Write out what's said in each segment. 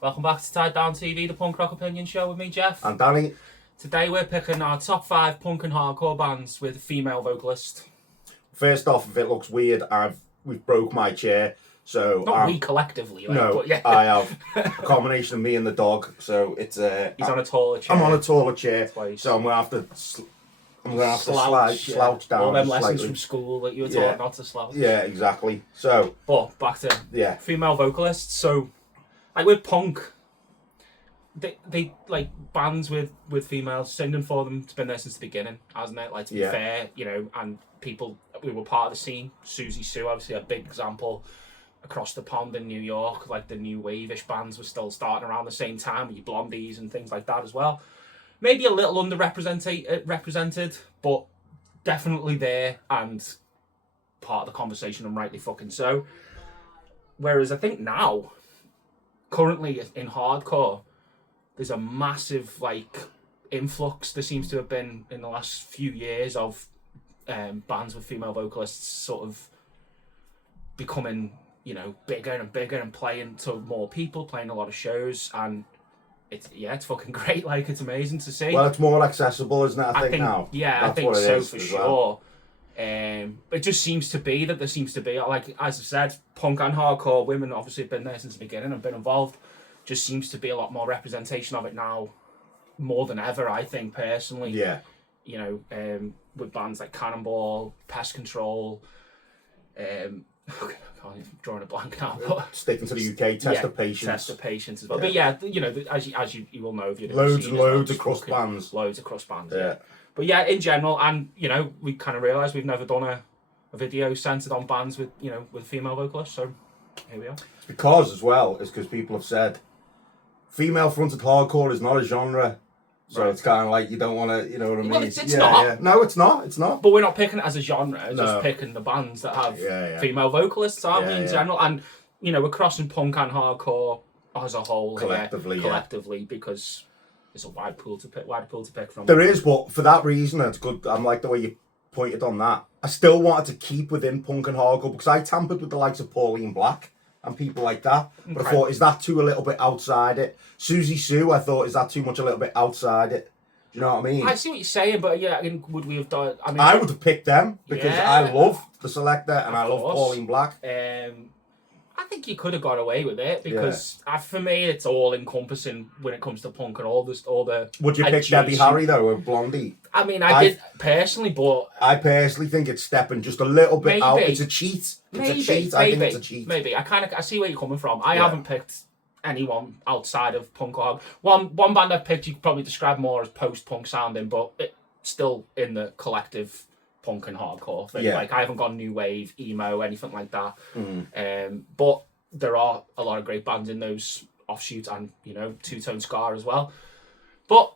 Welcome back to Tied Down TV, the punk rock opinion show with me, Geoff. And Danny. Today we're picking our top 5 punk and hardcore bands with a female vocalist. First off, if it looks weird, we've broke my chair. So Not we collectively, like, no, but yeah. I have a combination of me and the dog. So it's He's on a taller chair. I'm on a taller chair, so I'm gonna have to slouch down. All them lessons slightly from school that you were taught not to slouch. Yeah, exactly. So, but back to female vocalists. So, like with punk, they like bands with females singing for them. It's been there since the beginning, hasn't it? Like, to be fair, you know, and people we were part of the scene. Susie Sue, obviously a big example. Across the pond in New York, like the new wave-ish bands were still starting around the same time, with your Blondies and things like that as well. Maybe a little represented, but definitely there and part of the conversation, and rightly fucking so. Whereas I think now, currently in hardcore, there's a massive like influx. There seems to have been in the last few years of bands with female vocalists sort of becoming, you know, bigger and bigger and playing to more people, playing a lot of shows, and it's fucking great. Like, it's amazing to see. Well, it's more accessible, isn't it? I think now. Yeah, that's I think so for sure. Well. It just seems to be that there seems to be, like as I said, punk and hardcore women obviously have been there since the beginning and been involved. Just seems to be a lot more representation of it now, more than ever. I think personally. Yeah. You know, with bands like Cannonball, Pest Control. I'm drawing a blank now. But sticking to the UK, Test of Patience. Test of Patience as well. Yeah. But yeah, you know, as you will know, if you're loads and loads of crust bands. Loads of crust bands. Yeah. But yeah, in general, and you know, we kind of realised we've never done a video centred on bands with, you know, with female vocalists. So here we are. It's because people have said female fronted hardcore is not a genre. So it's kind of like you don't want to, you know what I mean? Well, it's not. Yeah. No, it's not. It's not. But we're not picking it as a genre. Just picking the bands that have female vocalists, aren't we, in general? And, you know, we're crossing punk and hardcore as a whole collectively, because there's a wide pool to pick from. There is, but for that reason, it's good. I like the way you pointed on that. I still wanted to keep within punk and hardcore because I tampered with the likes of Pauline Black and people like that. But I thought, is that too a little bit outside it? Susie Sue, I thought, is that too much a little bit outside it? Do you know what I mean? I see what you're saying, but yeah, I mean, would we have done? I mean, I would have picked them because I love the Selector and I love Pauline Black. I think you could have got away with it because for me, it's all encompassing when it comes to punk and all the. Would you pick Debbie Harry though, or Blondie? I mean, I did personally, but I personally think it's stepping just a little bit out. It's a cheat. I think it's a cheat. Maybe I see where you're coming from. I haven't picked anyone outside of punk or hard. One band I've picked you could probably describe more as post-punk sounding, but it's still in the collective punk and hardcore thing. Like, I haven't got new wave, emo, anything like that. But there are a lot of great bands in those offshoots, and, you know, Two Tone Scar as well. But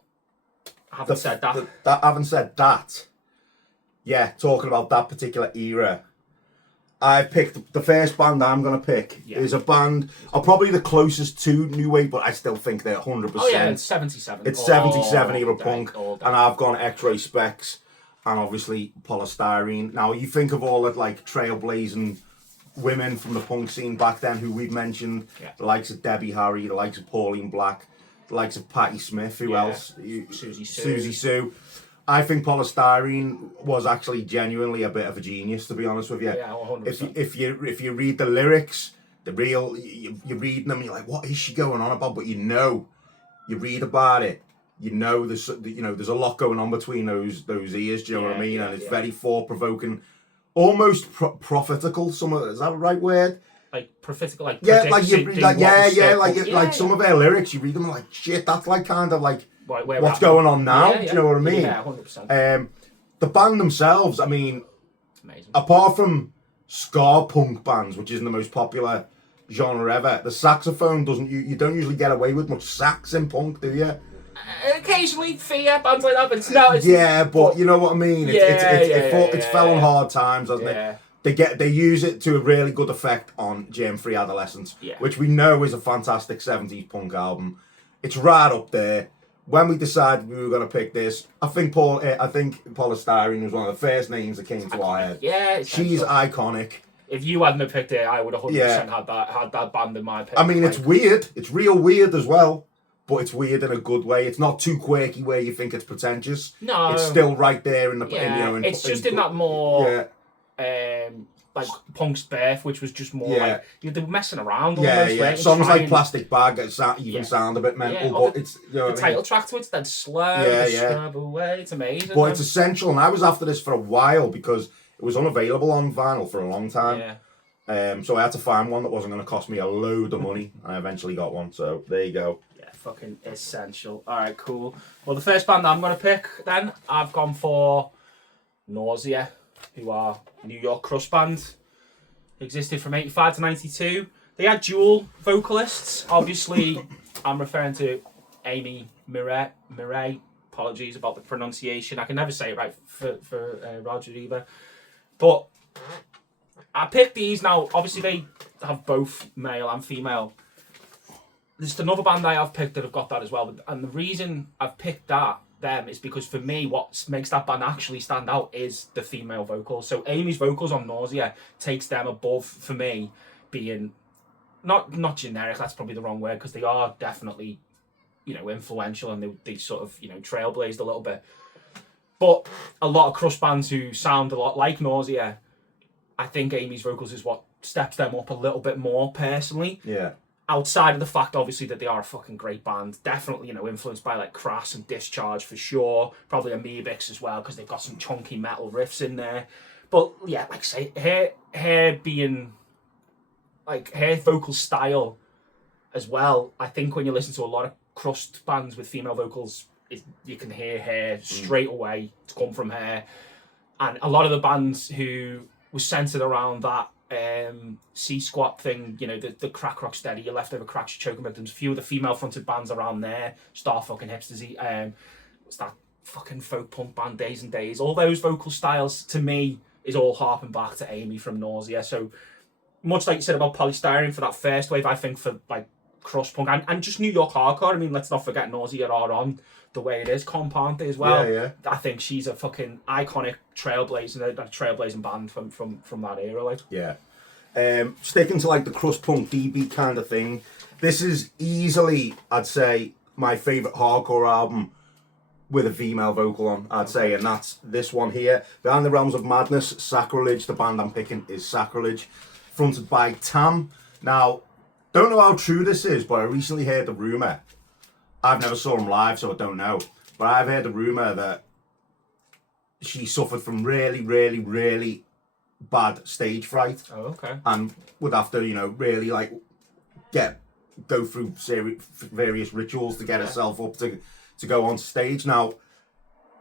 having said that, talking about that particular era, I picked the first band I'm going to pick is a band, probably the closest to new wave, but I still think they're 100%. Oh yeah, it's 77. It's 77 era punk, and I've gone Rsy Spex and obviously Polystyrene. Now, you think of all the like trailblazing women from the punk scene back then who we've mentioned, the likes of Debbie Harry, the likes of Pauline Black, the likes of Patti Smith, who else? Susie Sue. I think Polystyrene was actually genuinely a bit of a genius, to be honest with you. Yeah, 100%. If you read the lyrics, you're reading them, and you're like, what is she going on about? But you read about it, there's a lot going on between those ears. Do you know what I mean? And it's very thought-provoking, almost prophetical. Is that the right word? Like prophetical, like some of their lyrics, you read them like, shit, that's like kind of like what's going on now. Do you know what I mean? Yeah, 100%. The band themselves, I mean, amazing. Apart from ska punk bands, which isn't the most popular genre ever, the saxophone you don't usually get away with much sax in punk, do you? Occasionally, Fear, bands like that, but but you know what I mean. It's fell on hard times, hasn't it? They use it to a really good effect on Germ-Free Adolescence, which we know is a fantastic 70s punk album. It's right up there. When we decided we were going to pick this, I think Polystyrene was one of the first names that came to our head. Yeah, she's iconic. if you hadn't have picked it, I would have 100% had that band in my pick. I mean, it's weird. It's real weird as well. But it's weird in a good way. It's not too quirky where you think it's pretentious. No. It's still right there in the... it's just in that more... like Punk's Birth, which was just more like they were messing around. Almost, songs like Plastic Bag sound a bit mental, but it's the title track to it's dead slow. Scrub away. It's amazing. But it's essential, and I was after this for a while because it was unavailable on vinyl for a long time. So I had to find one that wasn't going to cost me a load of money, and I eventually got one. So there you go. Yeah, fucking essential. All right, cool. Well, the first band that I'm going to pick, then I've gone for Nausea, who are a New York crust band. Existed from 85 to 92. They had dual vocalists. Obviously, I'm referring to Amy Murray. Apologies about the pronunciation. I can never say it right for Roger either. But I picked these now. Obviously, they have both male and female. There's another band I have picked that have got that as well. And the reason I've picked them is because for me what makes that band actually stand out is the female vocals. So Amy's vocals on Nausea takes them above, for me, being not generic, that's probably the wrong word, because they are definitely influential, and they sort of trailblazed a little bit, but a lot of crust bands who sound a lot like Nausea, I think Amy's vocals is what steps them up a little bit more personally. Outside of the fact, obviously, that they are a fucking great band. Definitely, influenced by, like, Crass and Discharge, for sure. Probably Amoebics as well, because they've got some chunky metal riffs in there. But, yeah, like I say, her being... like, her vocal style as well, I think when you listen to a lot of crust bands with female vocals, you can hear her straight away. It's come from her. And a lot of the bands who was centred around that C-squat thing, the crack rock steady, your leftover cracks, your choking victims, a few of the female fronted bands around there, Star fucking Hipstersy, what's that fucking folk punk band, Days and Days, all those vocal styles to me is all harping back to Amy from Nausea. So much like you said about Polystyrene for that first wave, I think for like crust punk and just New York hardcore, I mean, let's not forget Nausea are on the way it is, Compound as well. I think she's a fucking iconic trailblazing band from that era, like. Sticking to like the crust punk D-beat kind of thing, this is easily, I'd say, my favourite hardcore album with a female vocal on, I'd say, and that's this one here. Behind the Realms of Madness, Sacrilege. The band I'm picking is Sacrilege, fronted by Tam. Now, don't know how true this is, but I recently heard the rumour. I've never saw him live, so I don't know. But I've heard the rumour that she suffered from really, really, really bad stage fright. Oh, okay. And would have to, really like go through various rituals to get herself up to go on stage. Now,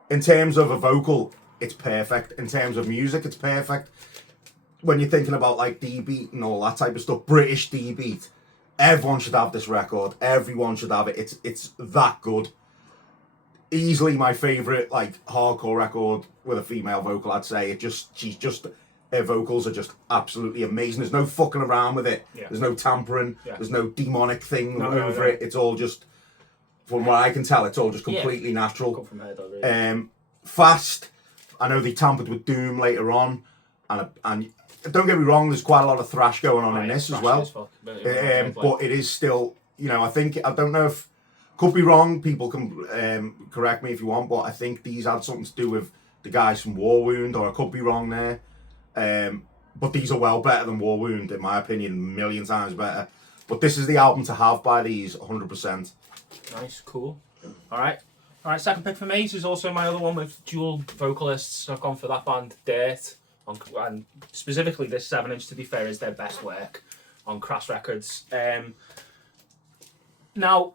in terms of a vocal, it's perfect. In terms of music, it's perfect. When you're thinking about like D-beat and all that type of stuff, British D-beat, everyone should have this record. Everyone should have it. It's that good. Easily my favourite like hardcore record with a female vocal, I'd say. Her vocals are just absolutely amazing. There's no fucking around with it. There's no tampering. There's no demonic thing over it. It's all just, from what I can tell, it's all just completely natural. Come from her, though, really. Fast. I know they tampered with Doom later on, and don't get me wrong, there's quite a lot of thrash going on in this as well. But it is still, I think, I don't know if, could be wrong, people can correct me if you want, but I think these had something to do with the guys from War Wound, or I could be wrong there. But these are well better than War Wound, in my opinion, a million times better. But this is the album to have by these, 100%. Nice, cool. Alright, second pick for me is also my other one with dual vocalists. I've gone for that band, Dirt. And specifically this 7-inch, to be fair, is their best work on Crass Records. Now,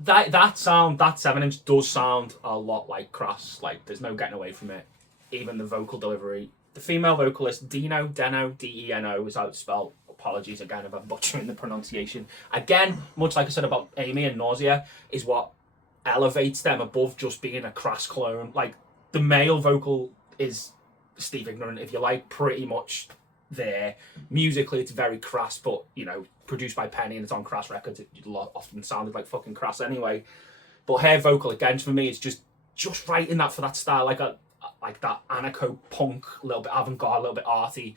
that 7-inch does sound a lot like Crass. Like, there's no getting away from it. Even the vocal delivery. The female vocalist, Deno, D-E-N-O, is how it's spelled. Apologies again if I'm butchering the pronunciation. Again, much like I said about Amy and Nausea, is what elevates them above just being a Crass clone. Like, the male vocal is Steve Ignorant, if you like, pretty much there. Musically, it's very Crass, but, produced by Penny and it's on Crass Records. It often sounded like fucking Crass anyway. But her vocal, again, for me, is just right in that for that style, like that anarcho punk, a little bit avant-garde, a little bit arty.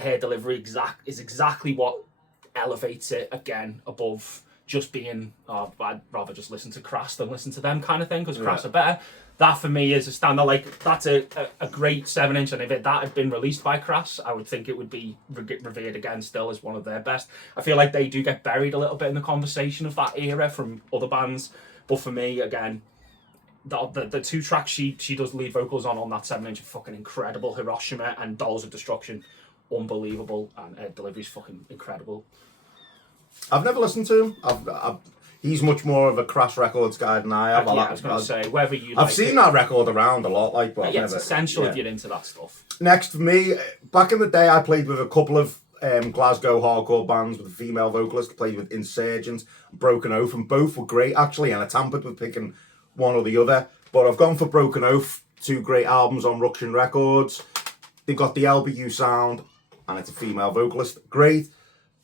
her delivery is exactly what elevates it again above just being, I'd rather just listen to Crass than listen to them kind of thing, because Crass are better. That for me is a standard. Like, that's a great 7-inch, and if that had been released by Crass, I would think it would be revered again still as one of their best. I feel like they do get buried a little bit in the conversation of that era from other bands, but for me, again, the 2 tracks she does lead vocals on that 7-inch are fucking incredible. Hiroshima and Dolls of Destruction, unbelievable, and her delivery's fucking incredible. I've never listened to him. He's much more of a Crass Records guy than I have. I was going to say, whether you I've seen that record around a lot, like, but it's essential if you're into that stuff. Next for me, back in the day, I played with a couple of Glasgow hardcore bands with a female vocalist. I played with Insurgent, Broken Oath, and both were great, actually, and I tampered with picking one or the other. But I've gone for Broken Oath, 2 great albums on Ruction Records. They've got the LBU sound, and it's a female vocalist. Great,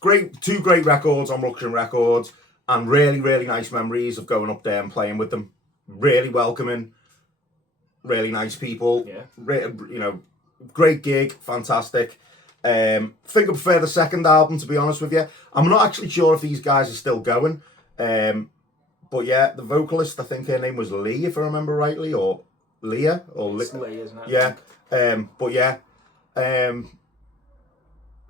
2 great records on Ruction Records. And really, really nice memories of going up there and playing with them. Really welcoming, really nice people. Yeah. Great gig, fantastic. Think I prefer the second album, to be honest with you. I'm not actually sure if these guys are still going. But yeah, the vocalist, I think her name was Lee, if I remember rightly, or Leah, or it's Lee, isn't it? Yeah. But yeah.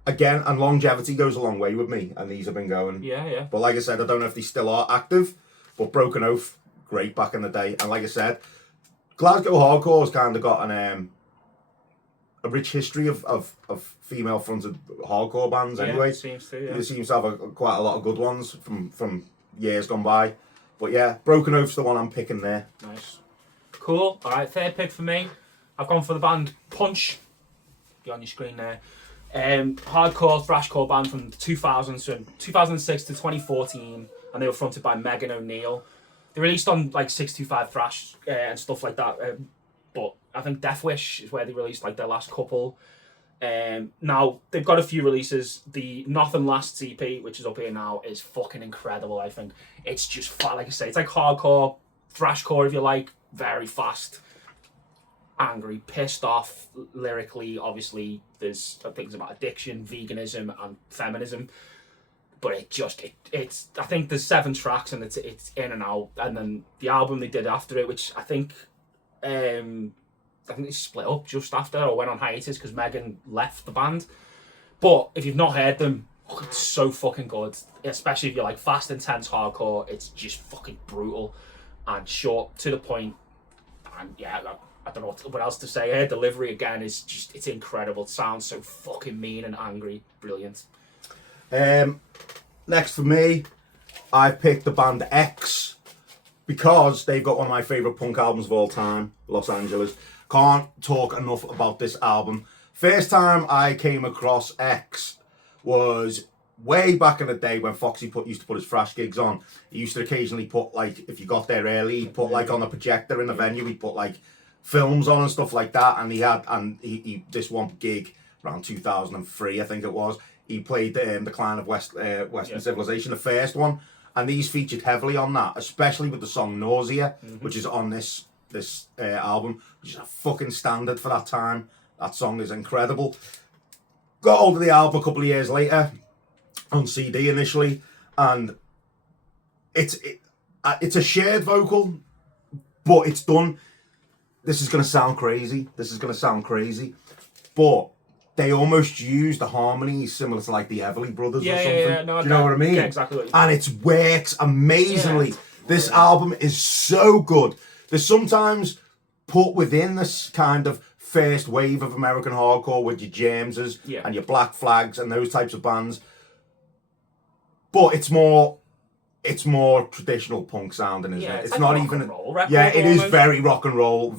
Again, and longevity goes a long way with me, and these have been going. Yeah. But like I said, I don't know if they still are active, but Broken Oath, great back in the day. And like I said, Glasgow hardcore has kind of got a rich history of female-fronted hardcore bands anyway. It seems to, yeah. It seems to have quite a lot of good ones from years gone by. But yeah, Broken Oath's the one I'm picking there. Nice. Cool. All right, third pick for me. I've gone for the band Punch. Be on your screen there. Hardcore thrashcore band from the 2000s, from 2006 to 2014, and they were fronted by Megan O'Neill. They released on like 625 Thrash and stuff like that, but I think Death Wish is where they released like their last couple. Now they've got a few releases. The Nothing Lasts EP, which is up here now, is fucking incredible. I think it's just like I say, it's like hardcore thrashcore if you like, very fast, angry, pissed off lyrically. Obviously there's things about addiction, veganism and feminism, but it's I think there's 7 tracks and it's in and out. And then the album they did after it, which I think they split up just after or went on hiatus because Megan left the band. But if you've not heard them, it's so fucking good, especially if you like fast, intense hardcore. It's just fucking brutal and short, to the point, and yeah, I don't know what else to say. Her delivery again is just, it's incredible. It sounds so fucking mean and angry. Brilliant. Next for me, I picked the band X because they've got one of my favourite punk albums of all time, Los Angeles. Can't talk enough about this album. First time I came across X was way back in the day when Foxy used to put his thrash gigs on. He used to occasionally put, like, if you got there early, he'd put like on the projector in the venue, he'd put like films on and stuff like that. And he this one gig around 2003, I think it was, he played the Decline of Western Civilization, the first one, and these featured heavily on that, especially with the song Nausea, which is on this album, which is a fucking standard for that time. That song is incredible. Got hold of the album a couple of years later, on CD initially, and it's a shared vocal, but it's done. This is going to sound crazy, but they almost use the harmonies similar to like the Everly Brothers or something. Yeah. No, do you know what I mean? Yeah, exactly what you mean. And it works amazingly. Yeah, this album is so good. There's sometimes put within this kind of first wave of American hardcore with your Jameses and your Black Flags and those types of bands, but it's more traditional punk sounding, isn't it? It's like not even it is very rock and roll,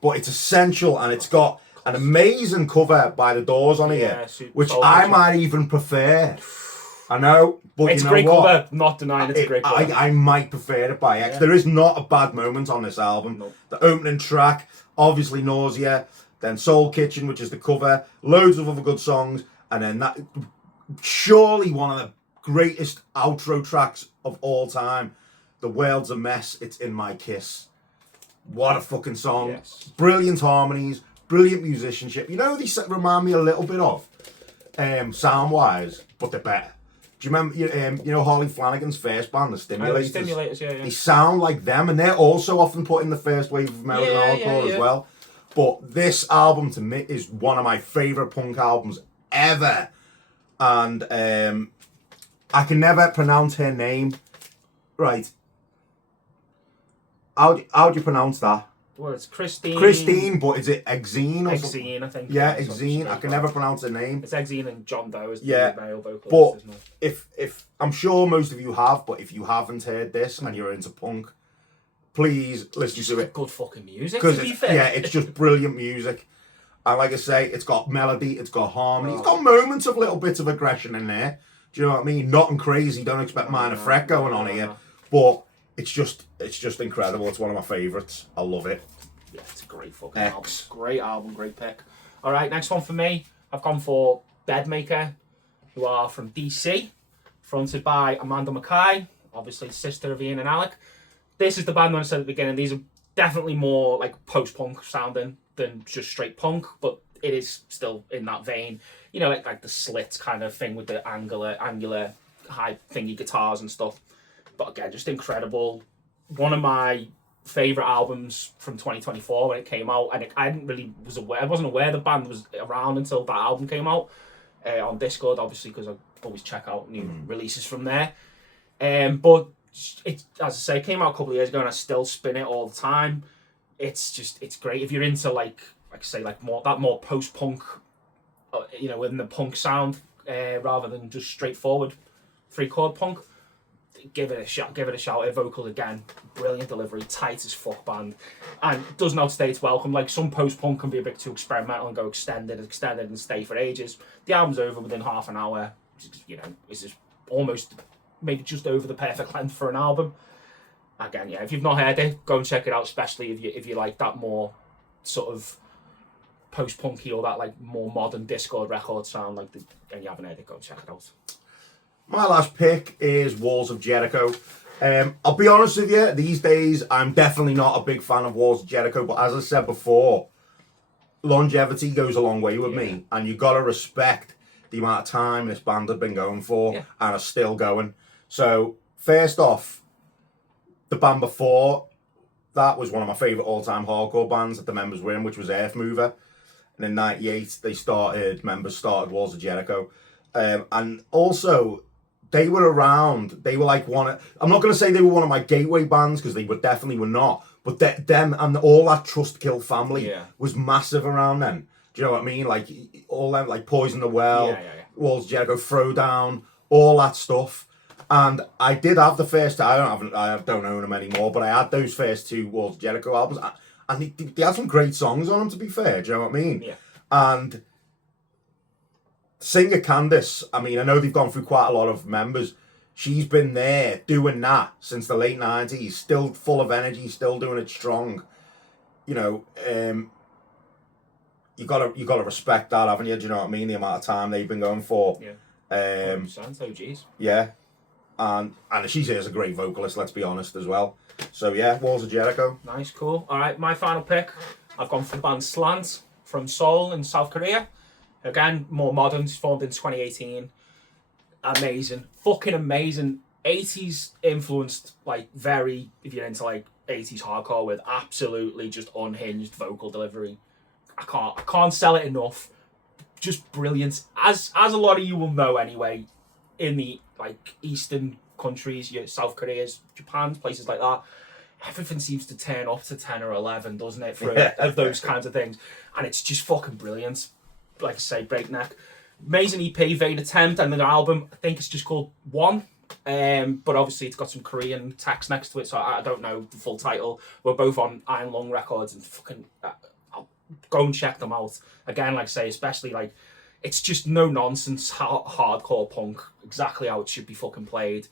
but it's essential, and it's got an amazing cover by the Doors on here, which I might even prefer. I know, but it's you know a great what? cover. Not denying it's a great cover. I might prefer it by X. There is not a bad moment on this album. Nope. The opening track, obviously Nausea, then Soul Kitchen, which is the cover, loads of other good songs, and then that, surely one of the greatest outro tracks of all time, The World's a Mess, It's in My Kiss. What a fucking song. Yes. Brilliant harmonies, brilliant musicianship. You know, they remind me a little bit of, sound-wise, but they're better. Do you remember, you know Harley Flanagan's first band, the Stimulators? The Stimulators, yeah. They sound like them, and they're also often put in the first wave of American hardcore as well. But this album, to me, is one of my favourite punk albums ever. And I can never pronounce her name. Right. How do you pronounce that? Well, it's Christine. Christine, but is it Exene? Exene, I think. Yeah, Exene. I can never pronounce her name. It's Exene and John Doe is the male vocalist, but isn't it? if I'm sure most of you have, but if you haven't heard this and you're into punk, please listen to it. Good fucking music, to be fair. Yeah, it's just brilliant music. And like I say, it's got melody, it's got harmony, it's got moments of little bits of aggression in there. Do you know what I mean? Nothing crazy, don't expect minor fret going on here. But it's just incredible. It's one of my favourites. I love it. Yeah, it's a great fucking album. Great album, great pick. Alright, next one for me. I've gone for Bedmaker, who are from DC, fronted by Amanda Mackay, obviously sister of Ian and Alec. This is the band that I said at the beginning. These are definitely more like post-punk sounding than just straight punk, but it is still in that vein. You know, like the Slits kind of thing with the angular, high thingy guitars and stuff. But again, just incredible. One of my favourite albums from 2024 when it came out, and I wasn't aware the band was around until that album came out on Discord, obviously, because I always check out new releases from there. But it, as I say, it came out a couple of years ago, and I still spin it all the time. It's great if you're into like I say, like more post-punk, you know, in the punk sound rather than just straightforward 3-chord punk. Give it a shot. Her vocal again, brilliant delivery, tight as fuck band, and doesn't outstay its welcome. Like some post-punk can be a bit too experimental and go extended and stay for ages. The album's over within half an hour. You know, this is almost maybe just over the perfect length for an album. Again, yeah, if you've not heard it, go and check it out. Especially if you like that more sort of post-punky or that like more modern Discord record sound, and you haven't heard it, go and check it out. My last pick is Walls of Jericho. I'll be honest with you, these days I'm definitely not a big fan of Walls of Jericho, but as I said before, longevity goes a long way with me, and you got to respect the amount of time this band have been going for and are still going. So first off, the band before that was one of my favourite all-time hardcore bands that the members were in, which was Earth Mover. And in '98, members started Walls of Jericho. And also, they were around. They were like I'm not going to say they were one of my gateway bands, because they definitely were not. But them and all that Trust Kill family was massive around then. Do you know what I mean? Like, all them, like Poison the Well, Walls of Jericho, Throwdown, all that stuff. And I did have the first, I don't own them anymore, but I had those first two Walls of Jericho albums. And they had some great songs on them, to be fair. Do you know what I mean? Yeah. And singer Candice, I mean, I know they've gone through quite a lot of members. She's been there doing that since the late 90s, still full of energy, still doing it strong. You know, you gotta respect that, haven't you? Do you know what I mean? The amount of time they've been going for. Yeah. Geez. Yeah. And she's a great vocalist, let's be honest, as well. So yeah, Walls of Jericho. Nice, cool. All right, my final pick. I've gone for the band Slant from Seoul in South Korea. Again, more modern, formed in 2018. Amazing. Fucking amazing. 80s influenced, like, very, if you're into, like, 80s hardcore with absolutely just unhinged vocal delivery. I can't sell it enough. Just brilliant. As a lot of you will know anyway, in the, like, Eastern countries, South Korea's, Japan's, places like that, everything seems to turn up to 10 or 11, doesn't it, of those kinds of things. And it's just fucking brilliant. Like I say, breakneck. Amazing EP, Vain Attempt, and the album, I think it's just called One. But obviously it's got some Korean text next to it, so I don't know the full title. We're both on Iron Lung Records, and fucking I'll go and check them out. Again, like I say, especially like, it's just no nonsense hardcore punk, exactly how it should be fucking played,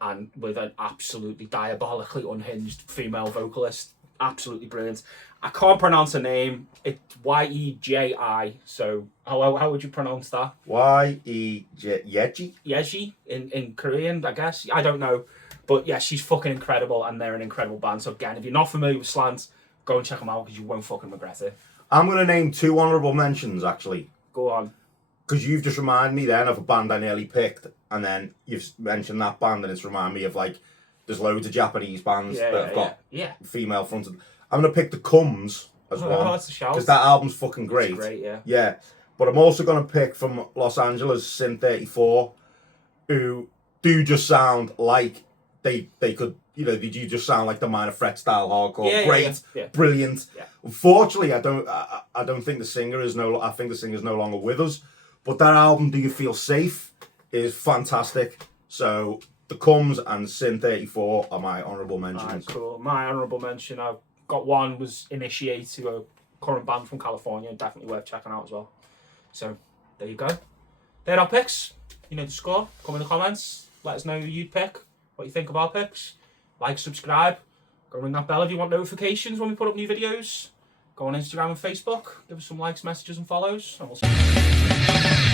and with an absolutely diabolically unhinged female vocalist. Absolutely brilliant. I can't pronounce her name. It's Yeji. So how would you pronounce that? Yeji. Yeji in Korean, I guess. I don't know, but yeah, she's fucking incredible, and they're an incredible band. So again, if you're not familiar with Slant, go and check them out, because you won't fucking regret it. I'm going to name 2 honourable mentions, actually. Go on. Because you've just reminded me then of a band I nearly picked, and then you've mentioned that band, and it's reminded me of, like, there's loads of Japanese bands that have got female fronted. I'm going to pick the Cums as one. That's a shout. Because that album's fucking great. It's great, yeah. Yeah. But I'm also going to pick from Los Angeles, Sin 34, who do just sound like they could, you know, they do just sound like the Minor Threat style hardcore. Great, brilliant. Yeah. Unfortunately, I don't think the singer is I think the singer's no longer with us. But that album, Do You Feel Safe, is fantastic. So the Cums and Sin 34 are my honourable mentions. Right, cool. My honourable mention, I've got one, was Initiate, who are a current band from California, definitely worth checking out as well. So there you go. They're our picks. You know the score. Come in the comments. Let us know who you'd pick. What you think of our picks. Like, subscribe. Go ring that bell if you want notifications when we put up new videos. Go on Instagram and Facebook. Give us some likes, messages and follows. And we'll see you.